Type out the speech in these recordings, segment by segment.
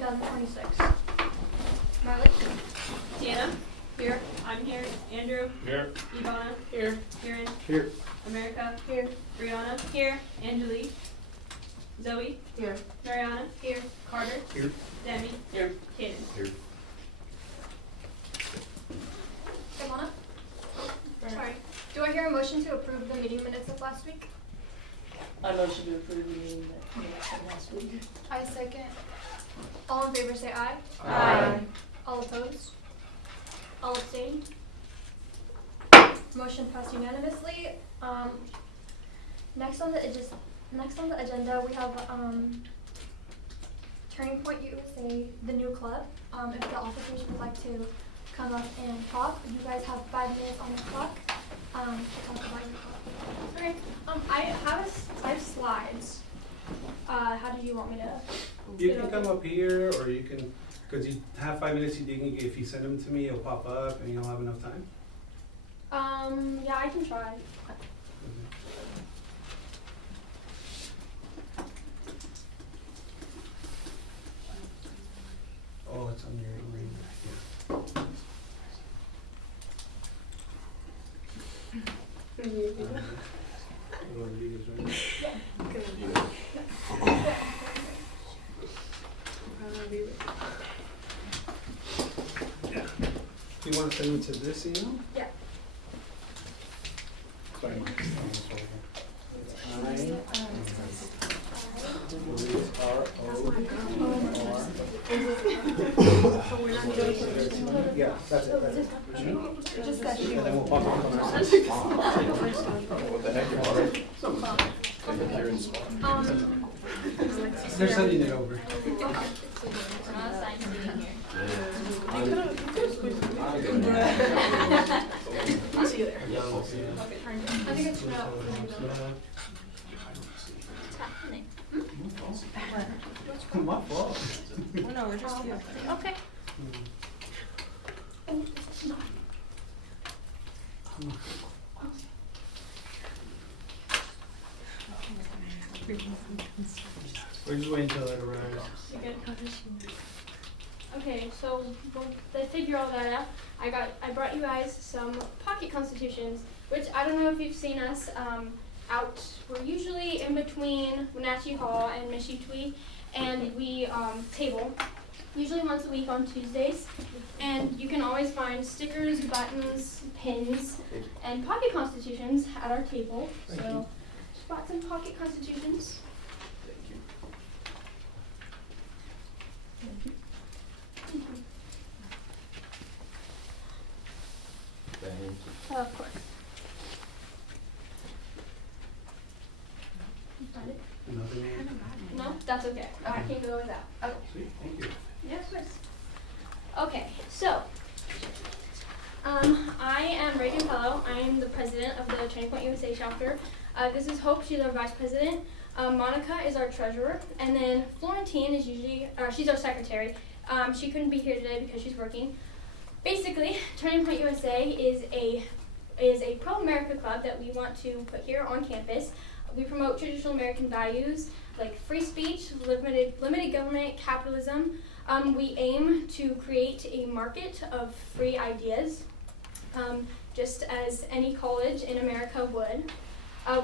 2026. Marley? Deanna? Here. I'm here. Andrew? Here. Ivana? Here. Kieran? Here. America? Here. Brianna? Here. Angelique? Zoe? Here. Mariana? Here. Carter? Here. Demi? Here. Kaden? Here. Ivana? Sorry. Do I hear a motion to approve the meeting minutes of last week? I motion to approve the meeting minutes from last week. I second. All in favor say aye. Aye. All opposed? All abstained? Motion passed unanimously. Next on the agenda we have Turning Point USA, the new club. If the officers would like to come up and talk, you guys have 5 minutes on the clock to talk about your club. Okay. I have slides. How do you want me to? You can come up here, or you can, because you have 5 minutes. You can, if you send them to me, it'll pop up, and you'll have enough time. Yeah, I can try. Oh, it's on your ring. Yeah. Do you want to send them to this email? Yeah. Sorry, Mike. Yeah, that's it. That's it. Just that sheet. And then we'll pop up on our side. What the heck, you're already here in spot. They're sending it over. I'll see you there. I think it's now. My fault. Oh no, we're just here. Okay. We're just waiting until it arrives. You good? Okay, so to figure all that out, I brought you guys some pocket constitutions, which I don't know if you've seen us out. We're usually in between Wenatchee Hall and Mishitui, and we table usually once a week on Tuesdays. And you can always find stickers, buttons, pins, and pocket constitutions at our table. So just bought some pocket constitutions. Of course. You got it? Nothing. No, that's okay. I can go with that. Okay. Sweet, thank you. Yeah, of course. Okay, so I am Reagan Fellow. I am the president of the Turning Point USA chapter. This is Hope. She's our vice president. Monica is our treasurer, and then Florentine is usually she's our secretary. She couldn't be here today because she's working. Basically, Turning Point USA is a pro-America club that we want to put here on campus. We promote traditional American values like free speech, limited government, capitalism. We aim to create a market of free ideas, just as any college in America would.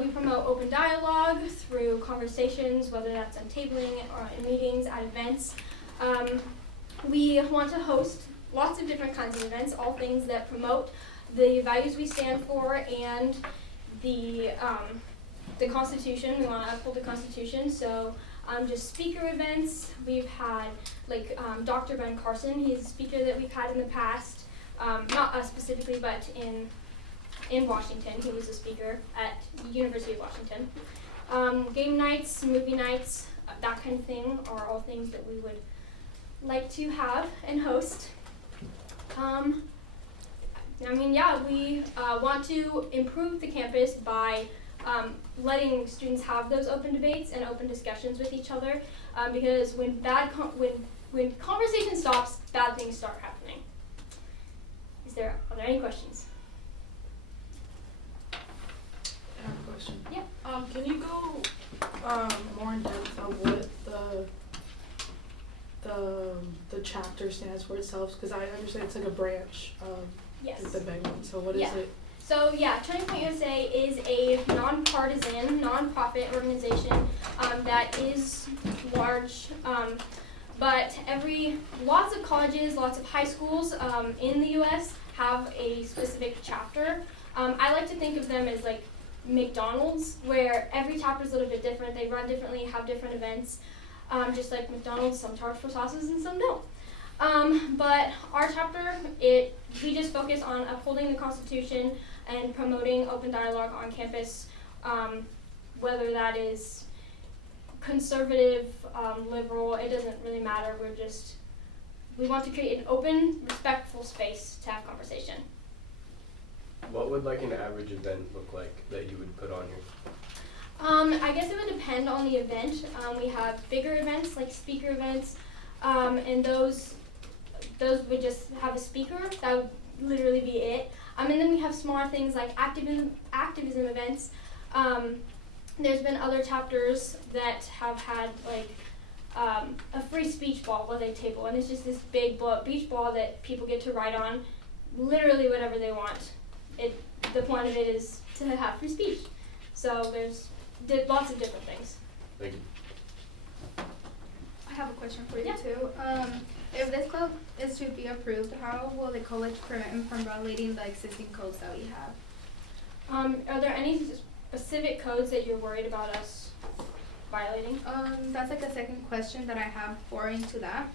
We promote open dialogue through conversations, whether that's on tabling or in meetings, at events. We want to host lots of different kinds of events, all things that promote the values we stand for and the Constitution. We want to uphold the Constitution. So just speaker events. We've had like Dr. Ben Carson. He's a speaker that we've had in the past. Not us specifically, but in Washington. He was a speaker at University of Washington. Game nights, movie nights, that kind of thing are all things that we would like to have and host. We want to improve the campus by letting students have those open debates and open discussions with each other, because when conversation stops, bad things start happening. Are there any questions? I have a question. Yeah. Can you go more in depth on what the the chapter stands for itself? Because I understand it's like a branch of Yes. like, the big one. So what is Yeah. it? So yeah, Turning Point USA is a nonpartisan, nonprofit organization that is large, but lots of colleges, lots of high schools in the U.S. have a specific chapter. I like to think of them as like McDonald's, where every chapter is a little bit different. They run differently, have different events. Just like McDonald's, some charge for sauces and some don't. But our chapter, we just focus on upholding the Constitution and promoting open dialogue on campus, whether that is conservative, liberal, it doesn't really matter. We want to create an open, respectful space to have conversation. What would like an average event look like that you would put on here? I guess it would depend on the event. We have bigger events like speaker events, and those would just have a speaker. That would literally be it. And then we have smaller things like activism events. There's been other chapters that have had like a free speech ball with a table, and it's just this big beach ball that people get to ride on, literally whatever they want. The point of it is to have free speech. So there's lots of different things. Thank you. I have a question for you Yeah. too. If this club is to be approved, how will the college prevent him from violating the existing codes that we have? Are there any specific codes that you're worried about us violating? That's like a second question that I have for into that.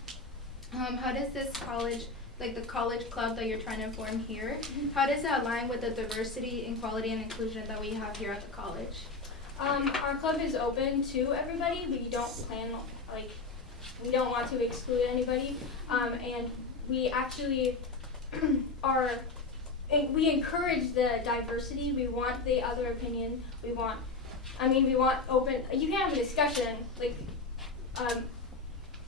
How does this college, like the college club that you're trying to form here, how does that align with the diversity, equality, and inclusion that we have here at the college? Our club is open to everybody. We don't we don't want to exclude anybody. And we actually we encourage the diversity. We want the other opinion. We want open, you can have a discussion,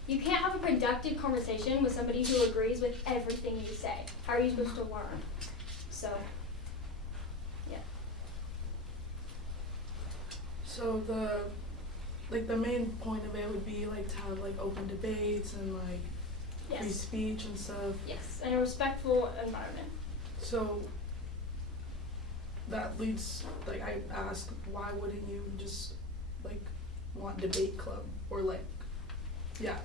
you can't have a productive conversation with somebody who agrees with everything you say. How are you supposed to learn? So, yeah. So the main point of it would be like to have like open debates and like free Yes. speech and stuff. Yes, and a respectful environment. So that leads, like, I ask, why wouldn't you just like want debate club or like, yeah.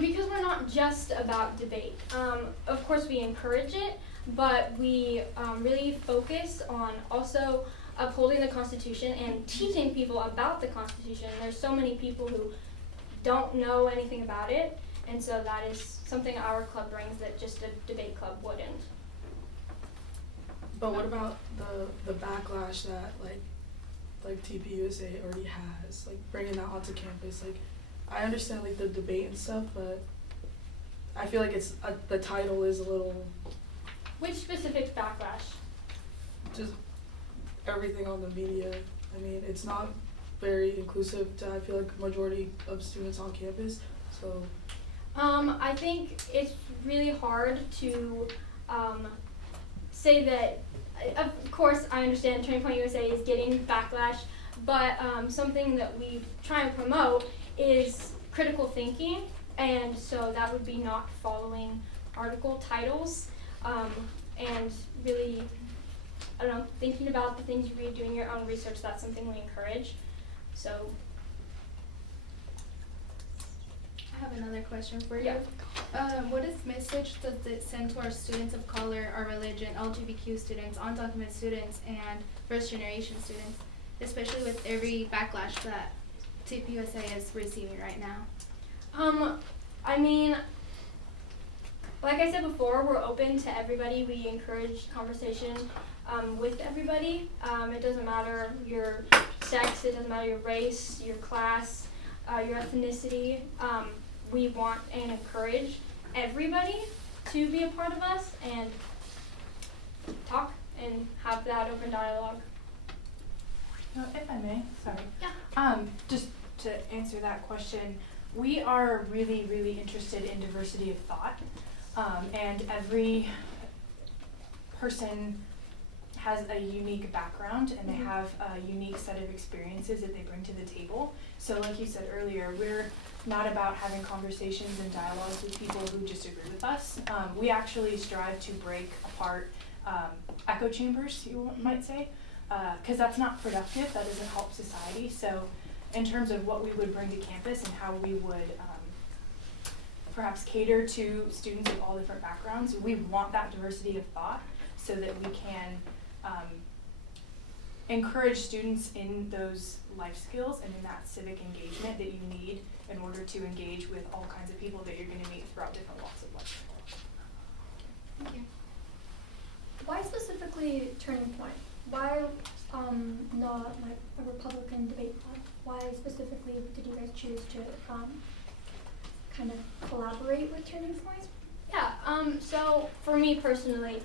Because we're not just about debate. Of course we encourage it, but we really focus on also upholding the Constitution and teaching people about the Constitution. There's so many people who don't know anything about it, and so that is something our club brings that just a debate club wouldn't. But what about the backlash that like TPUSA already has, like bringing that onto campus? Like, I understand like the debate and stuff, but I feel like it's the title is a little Which specific backlash? just everything on the media. I mean, it's not very inclusive to, I feel like, majority of students on campus. So I think it's really hard to say that. Of course, I understand Turning Point USA is getting backlash, but something that we try and promote is critical thinking, and so that would be not following article titles, and really, I don't know, thinking about the things you read, doing your own research. That's something we encourage. So. I have another question for you. Yeah. What message does it send to our students of color, our religion, LGBTQ students, undocumented students, and first generation students, especially with every backlash that TPUSA is receiving right now? I mean, like I said before, we're open to everybody. We encourage conversation with everybody. It doesn't matter your sex, it doesn't matter your race, your class, your ethnicity. We want and encourage everybody to be a part of us and talk and have that open dialogue. If I may, sorry. Yeah. Just to answer that question, we are really, really interested in diversity of thought, and every person has a unique background and they have a unique set of experiences that they bring to the table. So like you said earlier, we're not about having conversations and dialogues with people who disagree with us. We actually strive to break apart echo chambers, you might say, because that's not productive, that doesn't help society. So in terms of what we would bring to campus and how we would perhaps cater to students of all different backgrounds, we want that diversity of thought so that we can encourage students in those life skills and in that civic engagement that you need in order to engage with all kinds of people that you're going to meet throughout different walks of life. Thank you. Why specifically Turning Point? Why not like a Republican debate club? Why specifically did you guys choose to kind of collaborate with Turning Point? Yeah, so for me personally,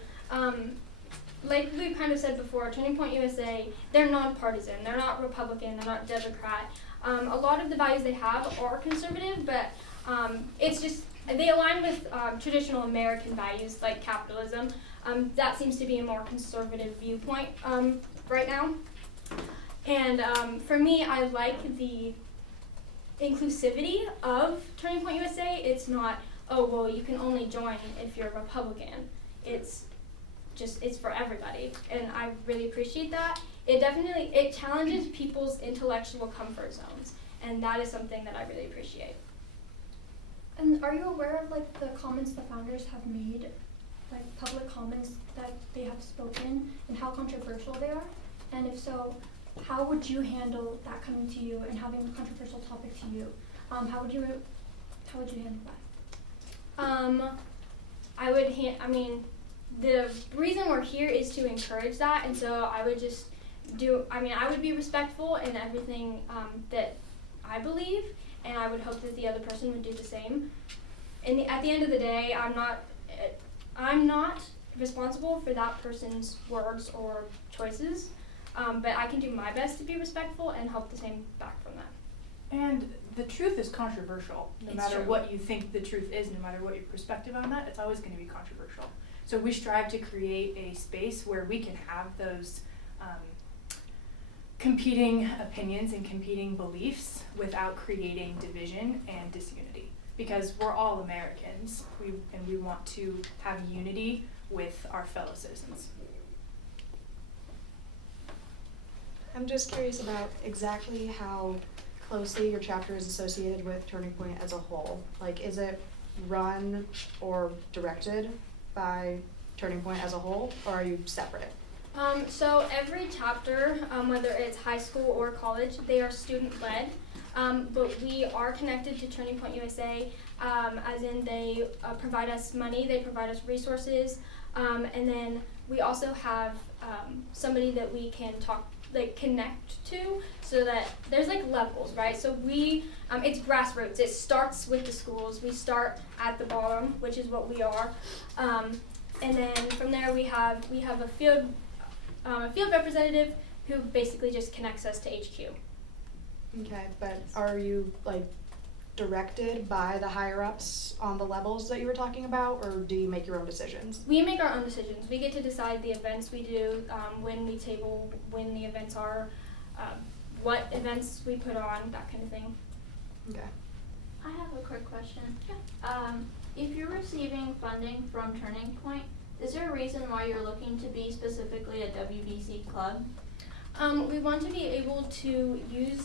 like we kind of said before, Turning Point USA, they're nonpartisan. They're not Republican, they're not Democrat. A lot of the values they have are conservative, but it's just, they align with traditional American values like capitalism. That seems to be a more conservative viewpoint right now. And for me, I like the inclusivity of Turning Point USA. It's not, oh, well, you can only join if you're a Republican. It's for everybody, and I really appreciate that. It challenges people's intellectual comfort zones, and that is something that I really appreciate. And are you aware of like the comments the founders have made, like public comments that they have spoken, and how controversial they are? And if so, how would you handle that coming to you and having a controversial topic to you? How would you handle that? The reason we're here is to encourage that, and so I would just I would be respectful in everything that I believe, and I would hope that the other person would do the same. And at the end of the day, I'm not responsible for that person's words or choices, but I can do my best to be respectful and hope the same back from them. And the truth is controversial. No It's matter true. what you think the truth is, no matter what your perspective on that, it's always going to be controversial. So we strive to create a space where we can have those competing opinions and competing beliefs without creating division and disunity. Because we're all Americans, and we want to have unity with our fellow citizens. I'm just curious about exactly how closely your chapter is associated with Turning Point as a whole. Like, is it run or directed by Turning Point as a whole, or are you separate? So every chapter, whether it's high school or college, they are student-led, but we are connected to Turning Point USA, as in they provide us money, they provide us resources, and then we also have somebody that we can connect to, so that there's levels, right? So it's grassroots. It starts with the schools. We start at the bottom, which is what we are, and then from there we have a field representative who basically just connects us to HQ. Okay, but are you directed by the higher ups on the levels that you were talking about, or do you make your own decisions? We make our own decisions. We get to decide the events we do, when we table, when the events are, what events we put on, that kind of thing. Okay. I have a quick question. Yeah. If you're receiving funding from Turning Point, is there a reason why you're looking to be specifically a WVC club? We want to be able to use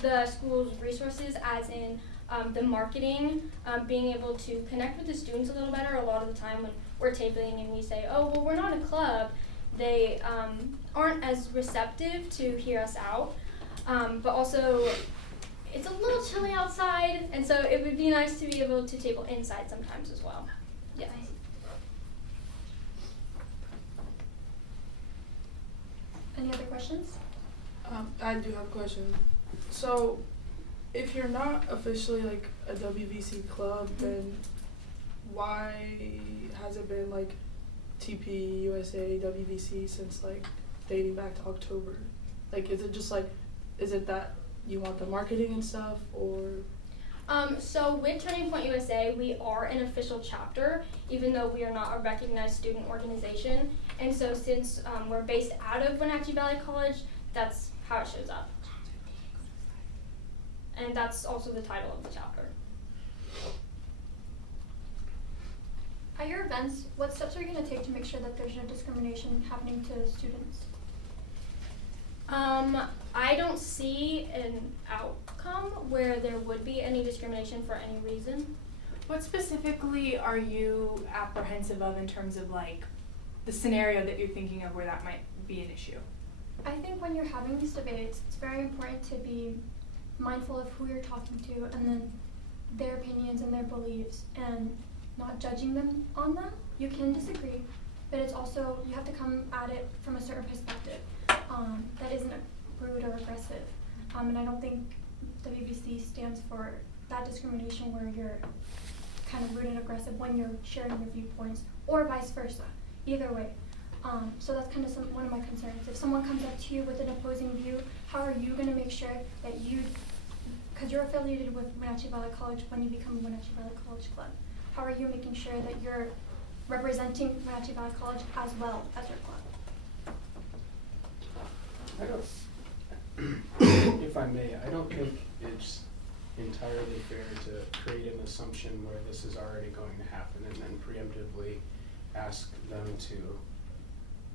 the school's resources, as in the marketing, being able to connect with the students a little better. A lot of the time when we're tabling and we say, oh, well, we're not a club, they aren't as receptive to hear us out. But also, it's a little chilly outside, and so it would be nice to be able to table inside sometimes as well. Yeah. Any other questions? I do have a question. So, if you're not officially a WVC club, then why has it been TP, USA, WVC since dating back to October? Is it just is it that you want the marketing and stuff, or? So with Turning Point USA, we are an official chapter, even though we are not a recognized student organization. And so since we're based out of Wenatchee Valley College, that's how it shows up. And that's also the title of the chapter. At your events, what steps are you going to take to make sure that there's no discrimination happening to students? I don't see an outcome where there would be any discrimination for any reason. What specifically are you apprehensive of in terms of like the scenario that you're thinking of where that might be an issue? I think when you're having these debates, it's very important to be mindful of who you're talking to and then their opinions and their beliefs and not judging them on them. You can disagree, but it's also, you have to come at it from a certain perspective that isn't rude or aggressive. And I don't think WVC stands for that discrimination where you're kind of rude and aggressive when you're sharing your viewpoints, or vice versa. Either way. So that's kind of one of my concerns. If someone comes up to you with an opposing view, how are you going to make sure that because you're affiliated with Wenatchee Valley College when you become a Wenatchee Valley College Club, how are you making sure that you're representing Wenatchee Valley College as well as your club? I don't, if I may, I don't think it's entirely fair to create an assumption where this is already going to happen and then preemptively ask them to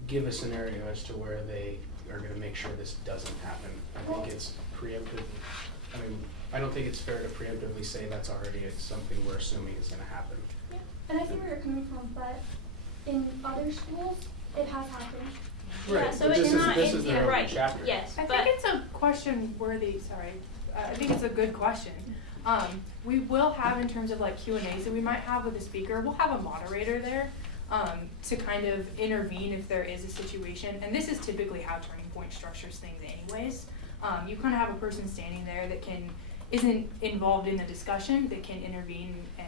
give a scenario as to where they are going to make sure this doesn't happen. I think it's preemptive. I mean, I don't think it's fair to preemptively say that's already something we're assuming is going to happen. Yeah, and I see where you're coming from, but in other schools, it has happened. Yeah, so it's not, this is their own right, chapter. yes, I but think it's a question worthy, I think it's a good question. We will have, in terms of like Q&As that we might have with a speaker, we'll have a moderator there to kind of intervene if there is a situation. And this is typically how Turning Point structures things anyways. You kind of have a person standing there that isn't involved in the discussion, that can intervene and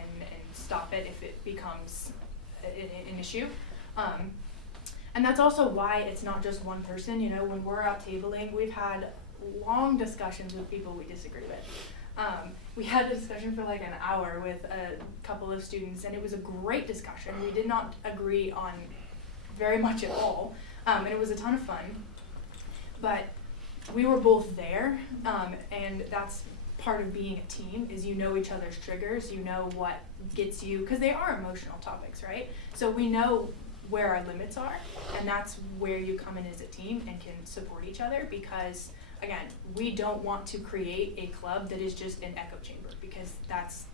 stop it if it becomes an issue. And that's also why it's not just one person. You know, when we're out tabling, we've had long discussions with people we disagree with. We had a discussion for like an hour with a couple of students, and it was a great discussion. We did not agree on very much at all, and it was a ton of fun. But we were both there, and that's part of being a team, is you know each other's triggers, you know what gets you, because they are emotional topics, right? So we know where our limits are, and that's where you come in as a team and can support each other, because again, we don't want to create a club that is just an echo chamber, because that's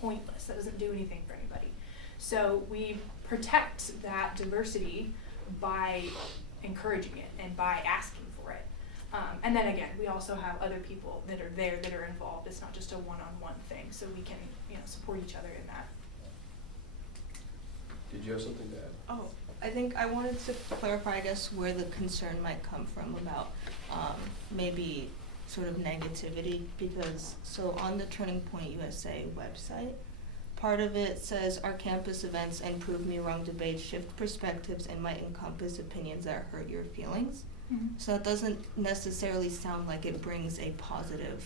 pointless. That doesn't do anything for anybody. So we protect that diversity by encouraging it and by asking for it. And then again, we also have other people that are there that are involved. It's not just a one-on-one thing, so we can, support each other in that. Did you have something to add? Oh, I think I wanted to clarify, I guess, where the concern might come from about maybe sort of negativity, because so on the Turning Point USA website, part of it says our campus events and prove me wrong debates shift perspectives and might encompass opinions that hurt your feelings. Mm-hmm. So that doesn't necessarily sound like it brings a positive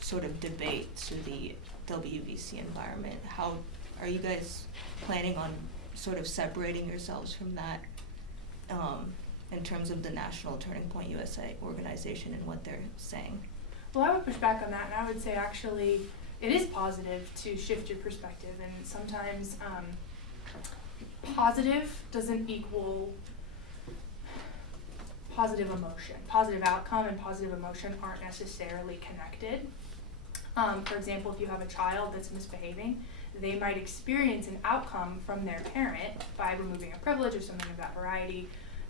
sort of debate to the WVC environment. How are you guys planning on sort of separating yourselves from that in terms of the National Turning Point USA organization and what they're saying? Well, I would push back on that, and I would say actually it is positive to shift your perspective, and sometimes positive doesn't equal positive emotion. Positive outcome and positive emotion aren't necessarily connected. For example, if you have a child that's misbehaving, they might experience an outcome from their parent by removing a privilege or something of that variety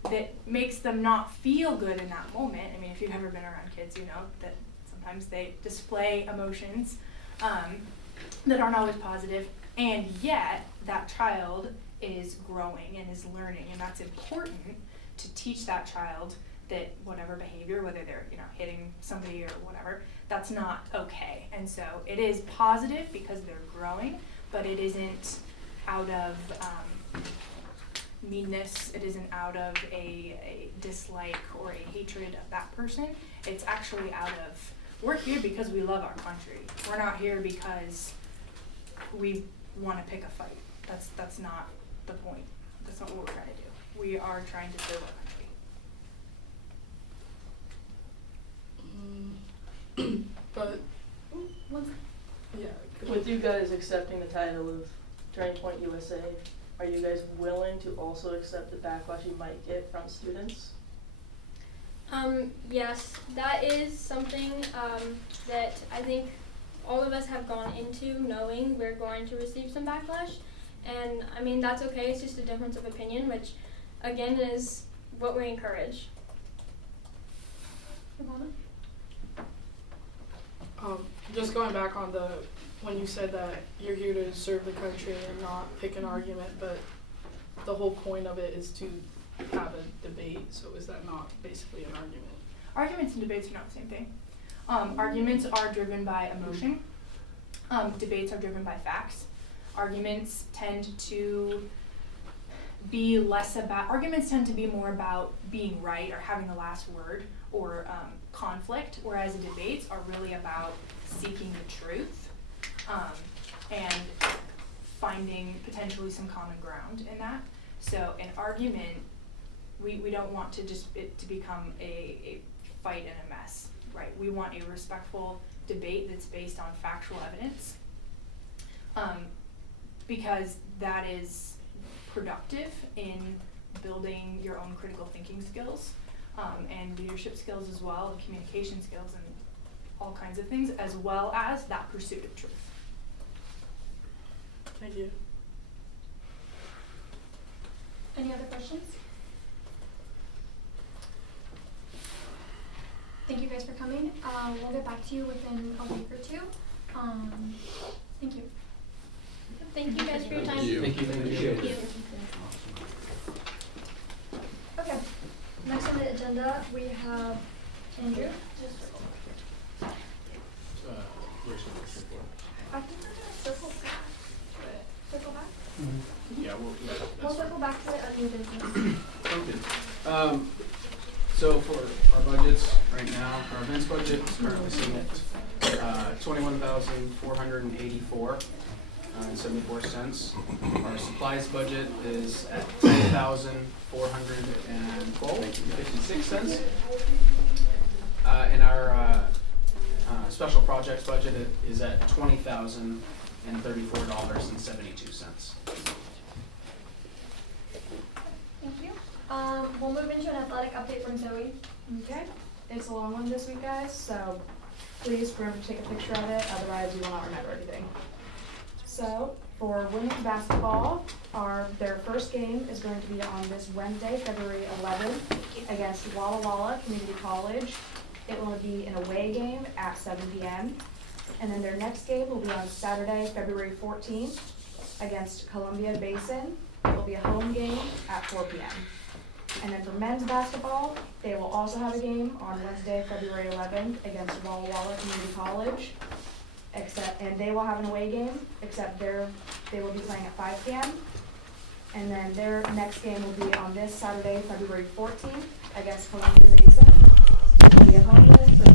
that makes them not feel good in that moment. I mean, if you've ever been around kids, you know that sometimes they display emotions that aren't always positive, and yet that child is growing and is learning, and that's important to teach that child that whatever behavior, whether they're hitting somebody or whatever, that's not okay. And so it is positive because they're growing, but it isn't out of meanness, it isn't out of a dislike or a hatred of that person. It's actually out of, we're here because we love our country. We're not here because we want to pick a fight. That's not the point. That's not what we're trying to do. We are trying to serve our country. But yeah, With you guys accepting the title of Turning Point USA, are you guys willing to also accept the backlash you might get from students? Yes, that is something that I think all of us have gone into knowing we're going to receive some backlash. And I mean, that's okay, it's just a difference of opinion, which again is what we encourage. Ivana? just going back on when you said that you're here to serve the country and not pick an argument, but the whole point of it is to have a debate, so is that not basically an argument? Arguments and debates are not the same thing. Arguments are driven by emotion. Debates are driven by facts. Arguments tend to be arguments tend to be more about being right or having the last word or conflict, whereas debates are really about seeking the truth and finding potentially some common ground in that. So an argument, we don't want to just it to become a fight and a mess, right? We want a respectful debate that's based on factual evidence, because that is productive in building your own critical thinking skills, and leadership skills as well, and communication skills, and all kinds of things, as well as that pursuit of truth. Thank you. Any other questions? Thank you guys for coming. We'll get back to you within a week or two. Thank you. Thank you guys for your time. Thank you. Thank you. Okay, next on the agenda, we have Andrew. Where's the next report? I think we're gonna circle back to it. Circle back? Yeah, We'll that's fine. circle back to it at new business. Okay. So for our budgets right now, our events budget is currently sitting at $21,484.74. Our supplies budget is at $10,412.56. And our special projects budget is at $20,034.72. Thank you. We'll move into an athletic update from Zoe. Okay, it's a long one this week, guys, so please remember to take a picture of it, otherwise you will not remember anything. So, for women's basketball, their first game is going to be on this Wednesday, February 11th, against Walla Walla Community College. It will be an away game at 7 p.m. And then their next game will be on Saturday, February 14th, against Columbia Basin. It will be a home game at 4 p.m. And then for men's basketball, they will also have a game on Wednesday, February 11th against Walla Walla Community College. And they will have an away game, except they will be playing at 5 p.m. And then their next game will be on this Saturday, February 14th against Columbia Basin. It will be a home game for